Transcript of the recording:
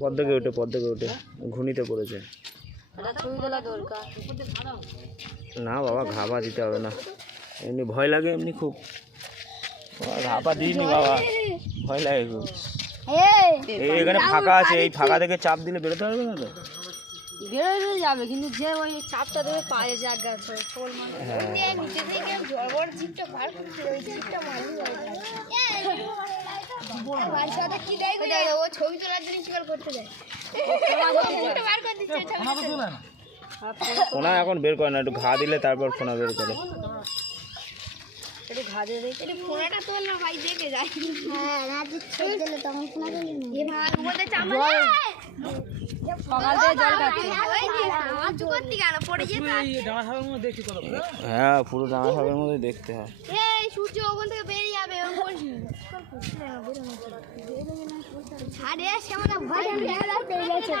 পদ্মকে উঠে ঘুনিতে পড়েছে। না বাবা, ঘাপা দিতে হবে না, এমনি ভয় লাগে, এমনি খুব ঘাপা দিইনি বাবা, ভয় লাগে খুব। এখানে ফাঁকা আছে, এই ফাঁকা থেকে চাপ দিলে বেরোতে পারবে না তো? বেরোয় যাবে, কিন্তু যে ওই চাপটা দেবে পায়ে জায়গা আছে শোল মানে নিচে থেকে বড় জিপটা পার করতে ওই জিপটা মারলি বাচ্চাটা কি দেয় ও ছবি তোলার জন্য শিকার করতে যায়। ফোনটা বার করে দিচ্ছে, ফোনা তো তোলে না, ফোনা এখন বের করে না, একটু ঘা দিলে তারপর ফোনা বের করে। একটু ঘা দিয়ে দেখি, একটু ফোনাটা তোল না ভাই, দেখে যায়। হ্যাঁ রাতে ছবি দিলে তখন ফোনা তোলে না। এ ভাই ওতে চামড়া সকাল থেকে জল খাচ্ছে, ওই যে আমার জোর থেকে আনা পড়ে যেত। এই ডাঙা সাপের মধ্যে দেখছি কত, হ্যাঁ পুরো ডাঙা সাপের মধ্যে দেখতে হয়। এই সূর্য ওখান থেকে বেরিয়ে যাবে, ওরকম করিস না। আরে সেমন ভয় লাগে।